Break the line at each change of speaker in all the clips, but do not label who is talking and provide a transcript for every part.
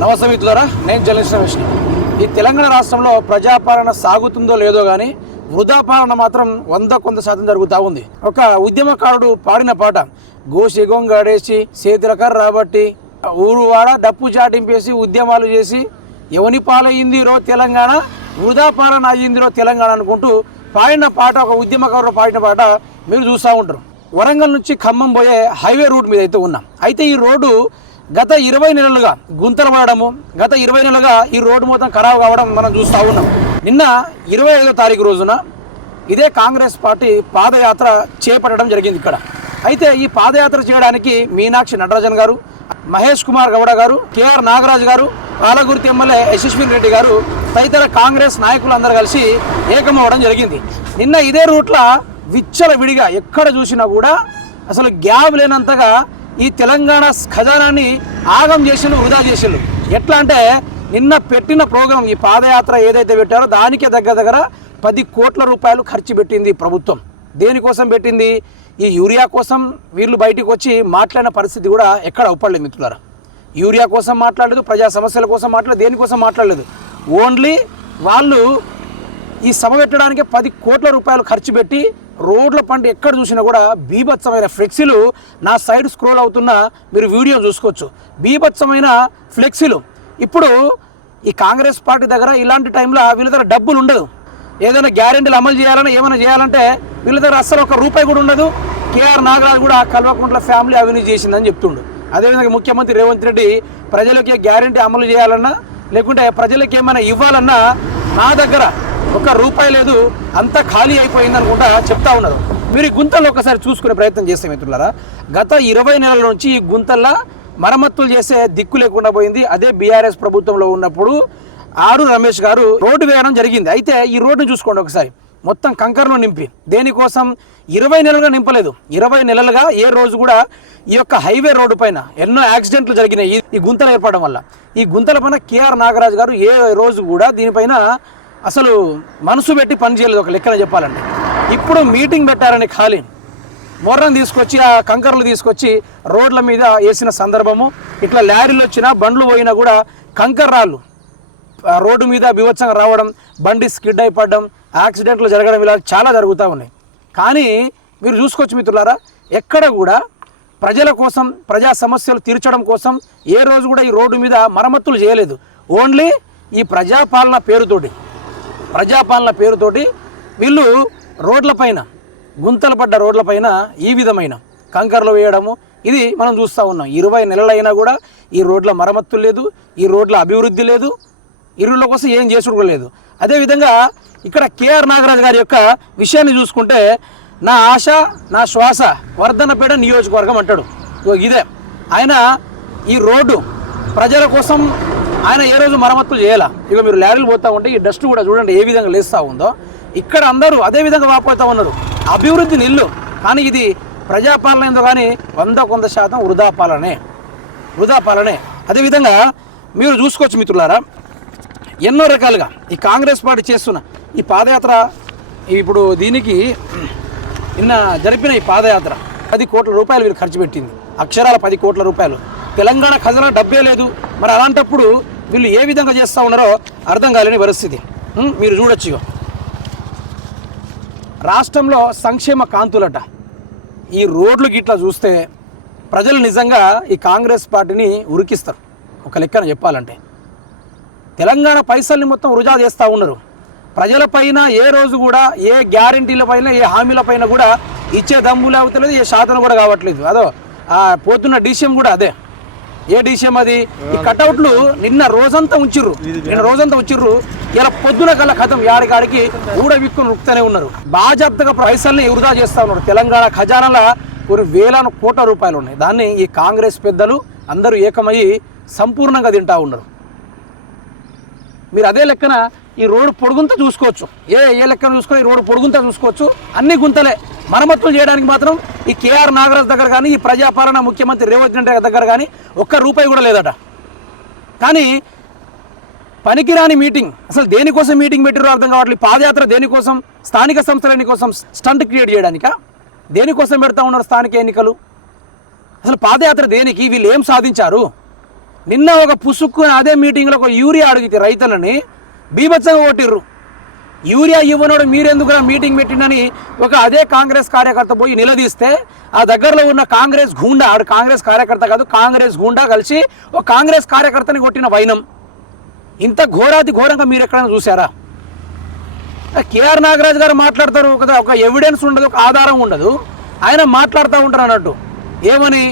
నవ సమితి ద్వారా నేను జర్నలిస్ట్ విష్ణు ఈ తెలంగాణ రాష్ట్రంలో ప్రజాపాలన సాగుతుందో లేదో కానీ వృధా పాలన మాత్రం వంద కొంత శాతం జరుగుతూ ఉంది. ఒక ఉద్యమకారుడు పాడిన పాట గోసి గొంగాడేసి సేతులకర్ రాబట్టి ఊరు వాడ డప్పు చాటింపేసి ఉద్యమాలు చేసి ఎవని పాలయ్యిందిరో తెలంగాణ వృధా పాలన అయ్యిందిరో తెలంగాణ అనుకుంటూ పాడిన పాట ఒక ఉద్యమకారుడు పాడిన పాట మీరు చూస్తూ ఉంటారు. వరంగల్ నుంచి ఖమ్మం పోయే హైవే రూట్ మీద అయితే ఉన్నాం. అయితే ఈ రోడ్డు గత ఇరవై నెలలుగా గుంతలు పడడము గత ఇరవై నెలలుగా ఈ రోడ్డు మొత్తం ఖరాబ్ కావడం మనం చూస్తూ ఉన్నాం. నిన్న ఇరవై ఐదో తారీఖు రోజున ఇదే కాంగ్రెస్ పార్టీ పాదయాత్ర చేపట్టడం జరిగింది ఇక్కడ. అయితే ఈ పాదయాత్ర చేయడానికి మీనాక్షి నటరాజన్ గారు మహేష్ కుమార్ గౌడ గారు కేఆర్ నాగరాజు గారు పాలగుర్తి ఎమ్మెల్యే యశస్విని రెడ్డి గారు తదితర కాంగ్రెస్ నాయకులందరూ కలిసి ఏకమవ్వడం జరిగింది. నిన్న ఇదే రూట్ల విచ్చల విడిగా ఎక్కడ చూసినా కూడా అసలు గ్యాప్ లేనంతగా ఈ తెలంగాణ ఖజానాన్ని ఆగం చేసిండు వృధా చేసిండు ఎట్లా అంటే నిన్న పెట్టిన ప్రోగ్రాం ఈ పాదయాత్ర ఏదైతే పెట్టారో దానికే దగ్గర దగ్గర పది కోట్ల రూపాయలు ఖర్చు పెట్టింది ప్రభుత్వం. దేనికోసం పెట్టింది? ఈ యూరియా కోసం వీళ్ళు బయటికి వచ్చి మాట్లాడిన పరిస్థితి కూడా ఎక్కడ అవ్వలేదు మిత్రులారా. యూరియా కోసం మాట్లాడలేదు ప్రజా సమస్యల కోసం మాట్లాడలేదు దేనికోసం మాట్లాడలేదు. ఓన్లీ వాళ్ళు ఈ సభ పెట్టడానికి పది కోట్ల రూపాయలు ఖర్చు పెట్టి రోడ్ల పంట ఎక్కడ చూసినా కూడా బీభత్సమైన ఫ్లెక్సీలు నా సైడ్ స్క్రోల్ అవుతున్న మీరు వీడియో చూసుకోవచ్చు. బీభత్సమైన ఫ్లెక్సీలు. ఇప్పుడు ఈ కాంగ్రెస్ పార్టీ దగ్గర ఇలాంటి టైంలో వీళ్ళ దగ్గర డబ్బులు ఉండదు. ఏదైనా గ్యారెంటీలు అమలు చేయాలని ఏమైనా చేయాలంటే వీళ్ళ దగ్గర అస్సలు ఒక రూపాయి కూడా ఉండదు. కేఆర్ నాగరాజు కూడా కల్వకుంట్ల ఫ్యామిలీ అవినీతి చేసిందని చెప్తుండు. అదేవిధంగా ముఖ్యమంత్రి రేవంత్ రెడ్డి ప్రజలకి గ్యారెంటీ అమలు చేయాలన్నా లేకుంటే ప్రజలకి ఏమైనా ఇవ్వాలన్నా నా దగ్గర ఒక రూపాయి లేదు అంతా ఖాళీ అయిపోయింది అనుకుంటా చెప్తా ఉన్నారు. మీరు ఈ గుంతల్లో ఒకసారి చూసుకునే ప్రయత్నం చేస్తే మిత్రులారా గత ఇరవై నెలల నుంచి ఈ గుంతల్లో మరమ్మతులు చేసే దిక్కు లేకుండా పోయింది. అదే బీఆర్ఎస్ ప్రభుత్వంలో ఉన్నప్పుడు ఆరు రమేష్ గారు రోడ్డు వేయడం జరిగింది. అయితే ఈ రోడ్డును చూసుకోండి ఒకసారి. మొత్తం కంకర్లో నింపి. దేనికోసం? ఇరవై నెలలుగా నింపలేదు. ఇరవై నెలలుగా ఏ రోజు కూడా ఈ యొక్క హైవే రోడ్డు పైన ఎన్నో యాక్సిడెంట్లు జరిగినాయి ఈ- ఈ గుంతలు ఏర్పడడం వల్ల. ఈ గుంతల పైన కేఆర్ నాగరాజు గారు ఏ రోజు కూడా దీనిపైన అసలు మనసు పెట్టి పని చేయలేదు ఒక లెక్కన చెప్పాలంటే. ఇప్పుడు మీటింగ్ పెట్టారని ఖాళీ. మొర్రం తీసుకొచ్చి ఆ కంకర్లు తీసుకొచ్చి రోడ్ల మీద వేసిన సందర్భము. ఇట్లా లారీలు వచ్చినా బండ్లు పోయినా కూడా కంకర్ రాళ్ళు. రోడ్డు మీద బీభత్సంగా రావడం బండి స్కిడ్ అయిపడడం యాక్సిడెంట్లు జరగడం ఇలా చాలా జరుగుతూ ఉన్నాయి. కానీ మీరు చూసుకోవచ్చు మిత్రులారా ఎక్కడ కూడా ప్రజల కోసం ప్రజా సమస్యలు తీర్చడం కోసం ఏ రోజు కూడా ఈ రోడ్డు మీద మరమ్మతులు చేయలేదు. ఓన్లీ ఈ ప్రజాపాలన పేరుతోటి. ప్రజాపాలన పేరుతోటి వీళ్ళు రోడ్లపైన గుంతలు పడ్డ రోడ్లపైన ఈ విధమైన కంకర్లు వేయడము. ఇది మనం చూస్తూ ఉన్నాం. ఇరవై నెలలైనా కూడా ఈ రోడ్ల మరమ్మత్తు లేదు ఈ రోడ్ల అభివృద్ధి లేదు ఇరువుల కోసం ఏం చేసుకోలేదు అదేవిధంగా ఇక్కడ కేఆర్ నాగరాజు గారి యొక్క విషయాన్ని చూసుకుంటే నా ఆశ నా శ్వాస వర్ధనపేట నియోజకవర్గం అంటాడు. ఇదే. ఆయన ఈ రోడ్డు ప్రజల కోసం ఆయన ఏ రోజు మరమ్మతులు చేయాల? ఇక మీరు లారీలు పోతా ఉంటే ఈ డస్ట్ కూడా చూడండి ఏ విధంగా లేస్తూ ఉందో. ఇక్కడ అందరూ అదే విధంగా వాపోతూ ఉన్నారు. అభివృద్ధి నిల్లు. కానీ ఇది ప్రజాపాలన ఏందో కానీ వంద కొంత శాతం వృధా పాలనే. వృధా పాలనే. అదేవిధంగా మీరు చూసుకోవచ్చు మిత్రులారా ఎన్నో రకాలుగా ఈ కాంగ్రెస్ పార్టీ చేస్తున్న ఈ పాదయాత్ర ఇప్పుడు దీనికి నిన్న జరిపిన ఈ పాదయాత్ర పది కోట్ల రూపాయలు వీళ్ళు ఖర్చు పెట్టింది. అక్షరాల పది కోట్ల రూపాయలు. తెలంగాణ ఖజానా డబ్బే లేదు. మరి అలాంటప్పుడు వీళ్ళు ఏ విధంగా చేస్తూ ఉన్నారో అర్థం కాలేని పరిస్థితి. మీరు చూడొచ్చు ఇగో. రాష్ట్రంలో సంక్షేమ కాంతులట. ఈ రోడ్లు గిట్లా చూస్తే ప్రజలు నిజంగా ఈ కాంగ్రెస్ పార్టీని ఉరికిస్తారు. ఒక లెక్కన చెప్పాలంటే. తెలంగాణ పైసల్ని మొత్తం వృధా చేస్తూ ఉన్నారు. ప్రజలపైన ఏ రోజు కూడా ఏ గ్యారంటీల పైన ఏ హామీల పైన కూడా ఇచ్చే దమ్ము లేవట్లేదు ఏ శాతం కూడా కావట్లేదు. అదో పోతున్న డిసిఎం కూడా అదే. ఏ డిసిఎం అది? ఈ కటౌట్లు నిన్న రోజంతా ఉంచిర్రు. నిన్న రోజంతా ఉంచిర్రు. ఇలా పొద్దున కల్లా కథం యాడికాడికి ఊడ విక్కుని రుక్తూనే ఉన్నారు. బాజాప్తగా పైసల్ని వృధా చేస్తూ ఉన్నారు. తెలంగాణ ఖజానాల కొన్ని వేల కోట్ల రూపాయలు ఉన్నాయి. దాన్ని ఈ కాంగ్రెస్ పెద్దలు అందరూ ఏకమయ్యి సంపూర్ణంగా తింటా ఉన్నారు. మీరు అదే లెక్కన ఈ రోడ్డు పొడుగుంతా చూసుకోవచ్చు. ఏ ఏ లెక్కన చూసుకొని ఈ రోడ్డు పొడుగుంతా చూసుకోవచ్చు. అన్ని గుంతలే. మరమ్మతులు చేయడానికి మాత్రం ఈ కేఆర్ నాగరాజ్ దగ్గర కానీ ఈ ప్రజాపాలన ముఖ్యమంత్రి రేవంత్ రెడ్డి దగ్గర కానీ ఒక్క రూపాయి కూడా లేదట. కానీ పనికిరాని మీటింగ్ అసలు దేనికోసం మీటింగ్ పెట్టారో అర్థం కావట్లేదు పాదయాత్ర దేనికోసం స్థానిక సంస్థల ఎన్నికోసం స్టంట్ క్రియేట్ చేయడానిక? దేనికోసం పెడతా ఉన్నారు స్థానిక ఎన్నికలు? అసలు పాదయాత్ర దేనికి? వీళ్ళు ఏం సాధించారు? నిన్న ఒక పుసుక్కు అదే మీటింగ్లో ఒక యూరియా అడిగితే రైతులని బీభత్సంగా కొట్టిర్రు. యూరియా ఇవ్వనోడు మీరెందుకు మీటింగ్ పెట్టిండని ఒక అదే కాంగ్రెస్ కార్యకర్త పోయి నిలదీస్తే ఆ దగ్గరలో ఉన్న కాంగ్రెస్ గూండా ఆవిడ కాంగ్రెస్ కార్యకర్త కాదు కాంగ్రెస్ గూండా కలిసి ఒక కాంగ్రెస్ కార్యకర్తని కొట్టిన వైనం. ఇంత ఘోరాతి ఘోరంగా మీరు ఎక్కడైనా చూసారా కేఆర్ నాగరాజు గారు మాట్లాడతారు కదా ఒక ఎవిడెన్స్ ఉండదు ఒక ఆధారం ఉండదు. ఆయన మాట్లాడుతూ ఉంటారు అన్నట్టు. ఏమని?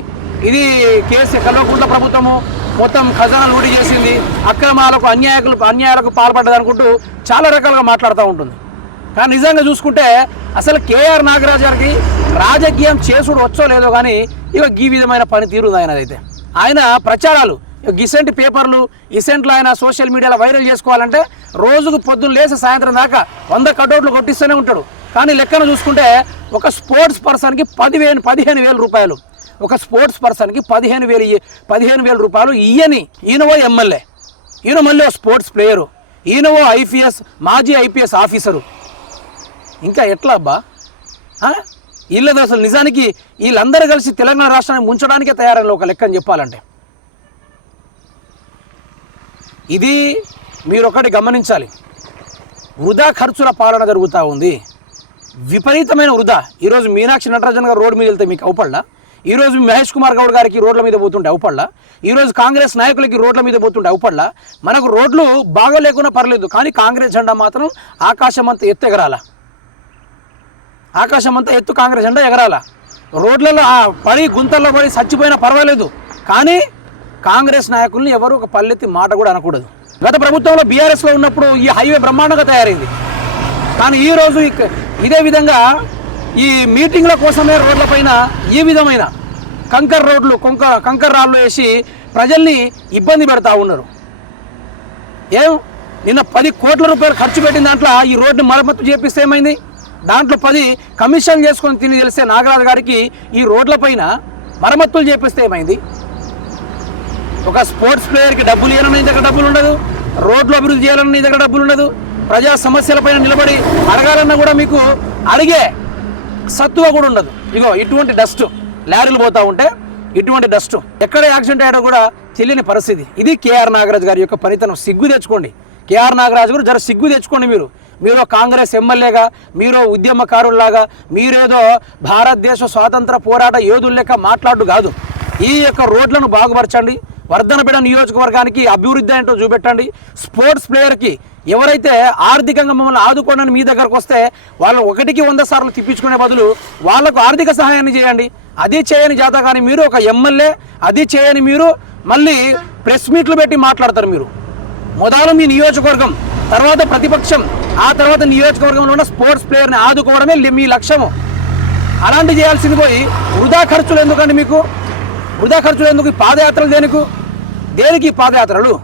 ఇది కేసు కల్వకుంట్ల ప్రభుత్వము మొత్తం ఖజానా లూడి చేసింది. అక్రమాలకు అన్యాయకులు అన్యాయాలకు పాల్పడ్డది అనుకుంటూ చాలా రకాలుగా మాట్లాడుతూ ఉంటుంది. కానీ నిజంగా చూసుకుంటే అసలు కేఆర్ నాగరాజు గారికి రాజకీయం చేసుడు వచ్చో లేదో కానీ ఇక ఈ విధమైన పనితీరు ఆయన అయితే ఆయన ప్రచారాలు ఇక గిసెంట్ పేపర్లు ఇసెంట్లు ఆయన సోషల్ మీడియాలో వైరల్ చేసుకోవాలంటే రోజుకు పొద్దున్న లేసి సాయంత్రం దాకా వంద కటౌట్లు కొట్టిస్తూనే ఉంటాడు. కానీ లెక్కన చూసుకుంటే ఒక స్పోర్ట్స్ పర్సన్కి పదివేలు పదిహేను వేల రూపాయలు. ఒక స్పోర్ట్స్ పర్సన్కి పదిహేను వేలు పదిహేను వేల రూపాయలు ఇయ్యని ఈయనవో ఎమ్మెల్యే ఈయన మళ్ళీ ఓ స్పోర్ట్స్ ప్లేయరు ఈయనవో ఐపీఎస్ మాజీ ఐపీఎస్ ఆఫీసరు. ఇంకా ఎట్లా అబ్బా? ఆ? వీళ్ళది అసలు నిజానికి వీళ్ళందరూ కలిసి తెలంగాణ రాష్ట్రాన్ని ముంచడానికే తయారైన ఒక లెక్కని చెప్పాలంటే. ఇది మీరు ఒకటి గమనించాలి. వృధా ఖర్చుల పాలన జరుగుతూ ఉంది. విపరీతమైన వృధా. ఈరోజు మీనాక్షి నటరాజన్ గారు రోడ్డు మీద వెళ్తే మీకు అవపడలా? ఈరోజు మహేష్ కుమార్ గౌడ్ గారికి రోడ్ల మీద పోతుండే అవపడలా? ఈరోజు కాంగ్రెస్ నాయకులకి రోడ్ల మీద పోతుండే అవపడలా? మనకు రోడ్లు బాగా లేకుండా పర్లేదు కానీ కాంగ్రెస్ జెండా మాత్రం ఆకాశం అంతా ఎత్తు ఎగరాల? ఆకాశం అంతా ఎత్తు కాంగ్రెస్ జెండా ఎగరాల? రోడ్లలో ఆ పడి గుంతల్లో పడి చచ్చిపోయినా పర్వాలేదు కానీ కాంగ్రెస్ నాయకుల్ని ఎవరు ఒక పల్లెత్తి మాట కూడా అనకూడదు. గత ప్రభుత్వంలో బీఆర్ఎస్లో ఉన్నప్పుడు ఈ హైవే బ్రహ్మాండంగా తయారైంది. కానీ ఈ రోజు ఇదే విధంగా ఈ మీటింగ్ల కోసమే రోడ్లపైన ఈ విధమైన కంకర్ రోడ్లు కొంక కంకర్ రాళ్ళు వేసి ప్రజల్ని ఇబ్బంది పెడతా ఉన్నారు. ఏం? నిన్న పది కోట్ల రూపాయలు ఖర్చు పెట్టిన దాంట్లో ఈ రోడ్డు మరమ్మతు చేపిస్తే ఏమైంది? దాంట్లో పది కమిషన్ చేసుకొని తిని తెలిసే నాగరాజు గారికి ఈ రోడ్లపైన మరమ్మతులు చేపిస్తే ఏమైంది? ఒక స్పోర్ట్స్ ప్లేయర్కి డబ్బులు ఇవ్వాలన్న నీ దగ్గర డబ్బులు ఉండదు. రోడ్లు అభివృద్ధి చేయాలన్న నీ దగ్గర డబ్బులు ఉండదు. ప్రజా సమస్యలపైన నిలబడి అడగాలన్నా కూడా మీకు అడిగే సత్తువ కూడా ఉండదు. ఇగో ఇటువంటి డస్ట్ లారీలు పోతా ఉంటే ఇటువంటి డస్ట్ ఎక్కడ యాక్సిడెంట్ అయ్యాడో కూడా తెలియని పరిస్థితి. ఇది కేఆర్ నాగరాజు గారి యొక్క ఫలితం సిగ్గు తెచ్చుకోండి. కేఆర్ నాగరాజు గారు జర సిగ్గు తెచ్చుకోండి మీరు. మీరు కాంగ్రెస్ ఎమ్మెల్యేగా మీరు ఉద్యమకారుల్లాగా మీరేదో భారతదేశ స్వాతంత్ర పోరాట యోధుల లెక్క మాట్లాడు కాదు. ఈ యొక్క రోడ్లను బాగుపరచండి. వర్ధనపేట నియోజకవర్గానికి అభివృద్ధి ఏంటో చూపెట్టండి. స్పోర్ట్స్ ప్లేయర్కి ఎవరైతే ఆర్థికంగా మమ్మల్ని ఆదుకోవడానికి మీ దగ్గరకు వస్తే వాళ్ళు ఒకటికి వంద సార్లు తిప్పించుకునే బదులు వాళ్ళకు ఆర్థిక సహాయాన్ని చేయండి. అది చేయని జాత కానీ మీరు ఒక ఎమ్మెల్యే అది చేయని మీరు మళ్ళీ ప్రెస్ మీట్లు పెట్టి మాట్లాడతారు మీరు. మొదలు మీ నియోజకవర్గం తర్వాత ప్రతిపక్షం ఆ తర్వాత నియోజకవర్గంలో ఉన్న స్పోర్ట్స్ ప్లేయర్ని ఆదుకోవడమే మీ లక్ష్యము. అలాంటి చేయాల్సింది పోయి వృధా ఖర్చులు ఎందుకండి మీకు? వృధా ఖర్చులు ఎందుకు? పాదయాత్రలు దేనికి? దేనికి పాదయాత్రలు?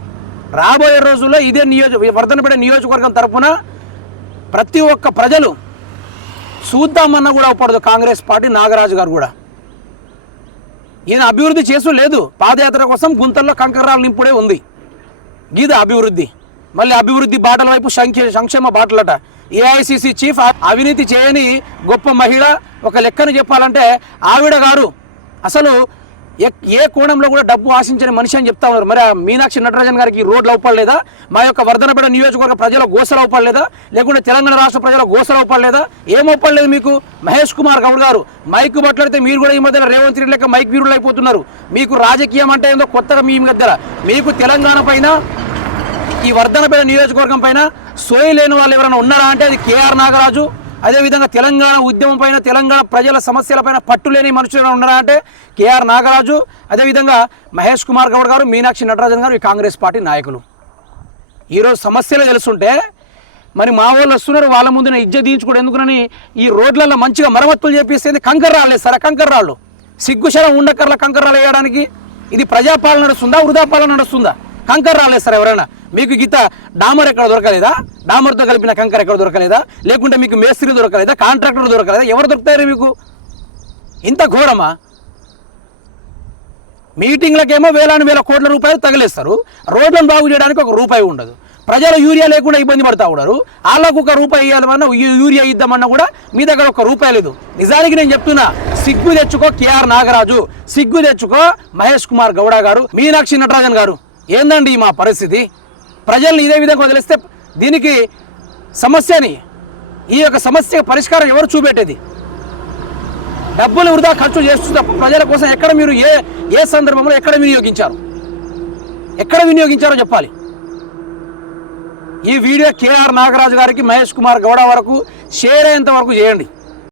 రాబోయే రోజుల్లో ఇదే నియోజక వర్ధనపేట నియోజకవర్గం తరఫున ప్రతి ఒక్క ప్రజలు చూద్దామన్నా కూడా అవపడదు కాంగ్రెస్ పార్టీ నాగరాజు గారు కూడా. ఈయన అభివృద్ధి చేసు లేదు. పాదయాత్ర కోసం గుంతల్లో కంకరాలు నింపుడే ఉంది. గీద అభివృద్ధి. మళ్ళీ అభివృద్ధి బాటల వైపు సంఖ్య సంక్షేమ బాటలట. ఏఐసిసి చీఫ్ అవినీతి చేయని గొప్ప మహిళ ఒక లెక్కను చెప్పాలంటే ఆవిడ గారు. అసలు ఏ- ఏ కోణంలో కూడా డబ్బు ఆశించని మనిషి అని చెప్తా ఉన్నారు. మరి ఆ మీనాక్షి నటరాజన్ గారికి ఈ రోడ్లు అవ్వలేదా మా యొక్క వర్ధనపేట నియోజకవర్గ ప్రజల గోసలు అవ్వలేదా లేకుంటే తెలంగాణ రాష్ట్ర ప్రజల గోసలు అవ్వలేదా ఏమవ్వలేదు మీకు? మహేష్ కుమార్ గౌడ్ గారు మైక్ మాట్లాడితే మీరు కూడా ఈ మధ్యన రేవంత్ రెడ్డి లెక్క మైక్ వీరులు అయిపోతున్నారు. మీకు రాజకీయం అంటే ఏందో కొత్తగా మీ దగ్గర మీకు తెలంగాణ పైన ఈ వర్ధనపేట నియోజకవర్గం పైన సోయి లేని వాళ్ళు ఎవరైనా ఉన్నారా అంటే అది కేఆర్ నాగరాజు అదేవిధంగా తెలంగాణ ఉద్యమం పైన తెలంగాణ ప్రజల సమస్యలపైన పట్టు లేని మనుషులు ఉన్నారా అంటే కేఆర్ నాగరాజు అదేవిధంగా మహేష్ కుమార్ గౌడ్ గారు మీనాక్షి నటరాజన్ గారు ఈ కాంగ్రెస్ పార్టీ నాయకులు. ఈరోజు సమస్యలు తెలుసుంటే మరి మా వాళ్ళు వస్తున్నారు వాళ్ళ ముందున ఇజ్జ దించుకోవడం ఎందుకునని ఈ రోడ్లలో మంచిగా మరమ్మతులు చేపిస్తే కంకర రాలేదు సరే కంకర రాళ్ళు. సిగ్గుశరం ఉండకర్ల కంకర రాళ్ళు వేయడానికి ఇది ప్రజాపాలన నడుస్తుందా వృధాపాలన నడుస్తుందా? కంకర్ రాలేదు సార్ ఎవరైనా. మీకు గీత డామర్ ఎక్కడ దొరకలేదా? డామర్తో కలిపిన కంకర్ ఎక్కడ దొరకలేదా? లేకుంటే మీకు మేస్త్రి దొరకలేదా? కాంట్రాక్టర్ దొరకలేదా? ఎవరు దొరుకుతారు మీకు? ఇంత ఘోరమా? మీటింగ్లకేమో వేలాను వేల కోట్ల రూపాయలు తగిలేస్తారు. రోడ్లను బాగు చేయడానికి ఒక రూపాయి ఉండదు. ప్రజలు యూరియా లేకుండా ఇబ్బంది పడతా ఉన్నారు. వాళ్ళకు ఒక రూపాయి ఇవ్వాలన్నా యూరియా ఇద్దామన్నా కూడా మీ దగ్గర ఒక రూపాయి లేదు. నిజానికి నేను చెప్తున్నా సిగ్గు తెచ్చుకో కేఆర్ నాగరాజు. సిగ్గు తెచ్చుకో మహేష్ కుమార్ గౌడ గారు మీనాక్షి నటరాజన్ గారు. ఏందండి మా పరిస్థితి? ప్రజల్ని ఇదే విధంగా వదిలేస్తే దీనికి సమస్యని ఈ యొక్క సమస్య పరిష్కారం ఎవరు చూపెట్టేది? డబ్బులు వృధా ఖర్చు చేస్తూ తప్ప ప్రజల కోసం ఎక్కడ మీరు ఏ ఏ సందర్భంలో ఎక్కడ వినియోగించారు? ఎక్కడ వినియోగించారో చెప్పాలి. ఈ వీడియో కేఆర్ నాగరాజు గారికి మహేష్ కుమార్ గౌడ వరకు షేర్ అయ్యేంత వరకు చేయండి.